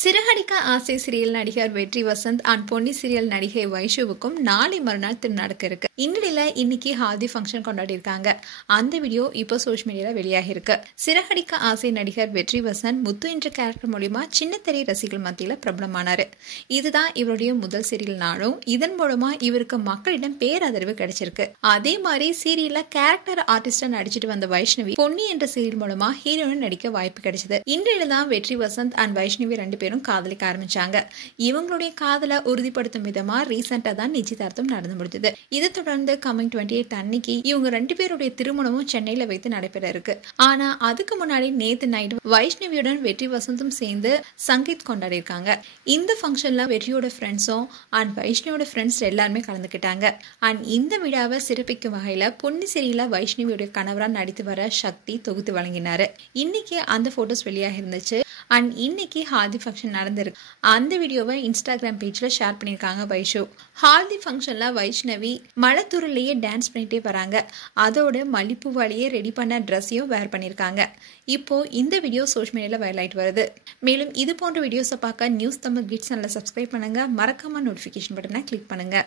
சிறகடிக்க ஆசை சீரியல் நடிகர் வெற்றி வசந்த் அண்ட் பொன்னி சீரியல் நடிகை வைஷுவுக்கும் நாளை மறுநாள் திருமணம் நடக்க இருக்கு. இந்நிலையில இன்னைக்கு ஹால்தி ஃபங்க்ஷன் கொண்டாடி இருக்காங்க. அந்த வீடியோ இப்போ சோஷியல் மீடியால வெளியாகி இருக்கு. சிறகடிக்க ஆசை நடிகர் வெற்றி வசந்த் முத்து என்ற கேரக்டர் மூலமா சின்னத்திரை ரசிகர்கள் மத்தியில பிரபலமானாரு. இதுதான் இவருடைய முதல் சீரியல் நாளும் இதன் மூலமா இவருக்கு மக்களிடம் பேராதரவு கிடைச்சிருக்கு. அதே மாதிரி சீரியல்ல கேரக்டர் ஆர்டிஸ்டா நடிச்சிட்டு வந்த வைஷ்ணவி பொன்னி என்ற சீரியல் மூலமா ஹீரோயின் நடிக்க வாய்ப்பு கிடைச்சது. இன்றையில தான் வெற்றி வசந்த் அண்ட் வைஷ்ணவி ரெண்டு பேரும் காதலிக்க ஆரம்பிச்சாங்க. இவங்களுடைய காதலை உறுதிப்படுத்தும் விதமா ரீசெண்டா தான் நிச்சயதார்த்தம் நடந்து முடிஞ்சது. இதை தொடர்ந்து கமிங் 28 அன்னைக்கு இவங்க ரெண்டு பேருடைய திருமணமும் சென்னையில வைத்து நடைபெற இருக்கு. ஆனா அதுக்கு முன்னாடி நேத்து நைட் வைஷ்ணவியுடன் வெற்றி வசந்தும் சேர்ந்து சங்கீத் கொண்டாடி இருக்காங்க. இந்த ஃபங்க்ஷன்ல வெற்றியோட ஃப்ரெண்ட்ஸும் அண்ட் வைஷ்ணவியோட ஃப்ரெண்ட்ஸ் எல்லாருமே கலந்துக்கிட்டாங்க. அண்ட் இந்த விழாவை சிறப்பிக்கும் வகையில பொன்னி சீரியல்ல வைஷ்ணவியோட கணவரா நடித்து வர சக்தி தொகுத்து வழங்கினாரு. இன்னைக்கு அந்த போட்டோஸ் வெளியாக இருந்துச்சு. அண்ட் இன்னைக்கு ஹால்தி ஃபங்க்ஷன் நடந்திருக்கு. அந்த வீடியோவை இன்ஸ்டாகிராம் பேஜ்ல ஷேர் பண்ணிருக்காங்க வைஷு. ஹால்தி ஃபங்க்ஷன்ல வைஷ்ணவி மலைத்தூரிலேயே டான்ஸ் பண்ணிட்டே வராங்க. அதோட மல்லிப்பூ வாலியே ரெடி பண்ண ட்ரெஸ்ஸையும் வேர் பண்ணிருக்காங்க. இப்போ இந்த வீடியோ சோஷியல் மீடியால வைரல் ஆயிட்டு வருது. மேலும் இது போன்ற வீடியோஸை பார்க்க நியூஸ் தமிழ் கிட்ஸ் சேனலை சப்ஸ்கிரைப் பண்ணுங்க. மறக்காம நோட்டிபிகேஷன் பட்டனை கிளிக் பண்ணுங்க.